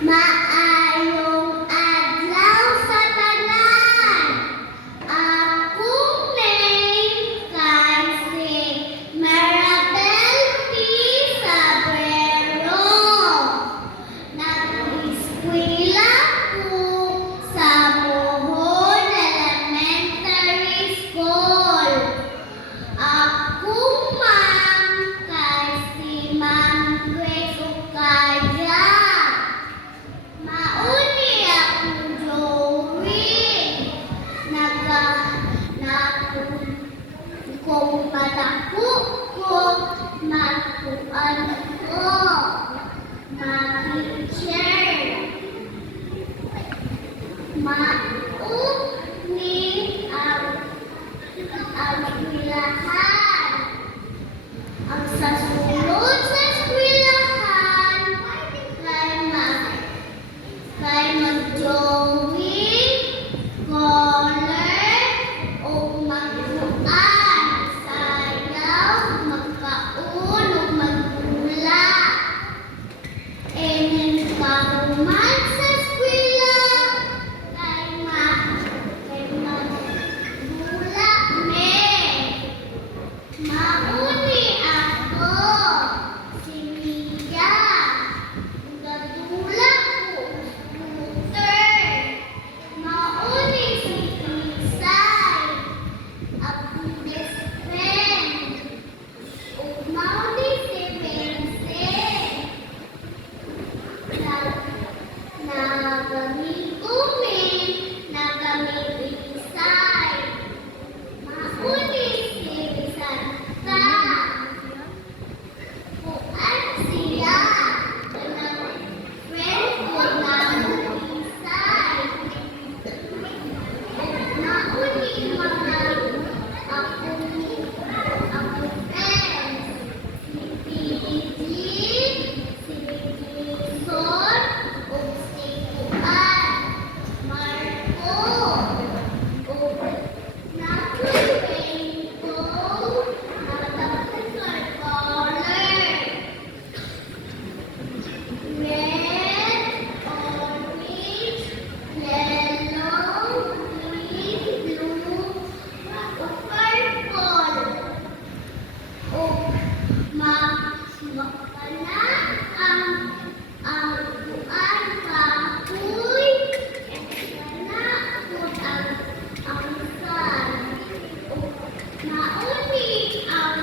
Maayong adlaw sa tanan. Akong name kay si Marabel P. Sabrero. Nag-eskwela ko sa Mohon Elementary School. Akong ma'am kay si Ma'am Grace Ocaya. Mauni akong Joey. Kung madako ko, makuan ko. Ma-teacher. Mauni ang eskwelahan. Ang sasunod sa eskwelahan kay mag-Joey, Scholar, o magluan, sayaw, magkaon, o magtula. Enen kahuman sa eskwela, kay magtula me. Mauni ako, si Mia. Nagtula ko, scooter. Mauni si Isay, akong best friend. O mauni si Vincent. Nagamito mi, nagamito Isay. Mauni si Santa. Kuan sila. Friend ko na Isay. Nauni mga akong friends. Si PG, si Jason, o si Kuan. Marco. O nakuwing ko. Natapos sa color. Red, orange, yellow, green, blue, purple. O makana ang kuan kahoy. Kana pud ang sun. O mauni ang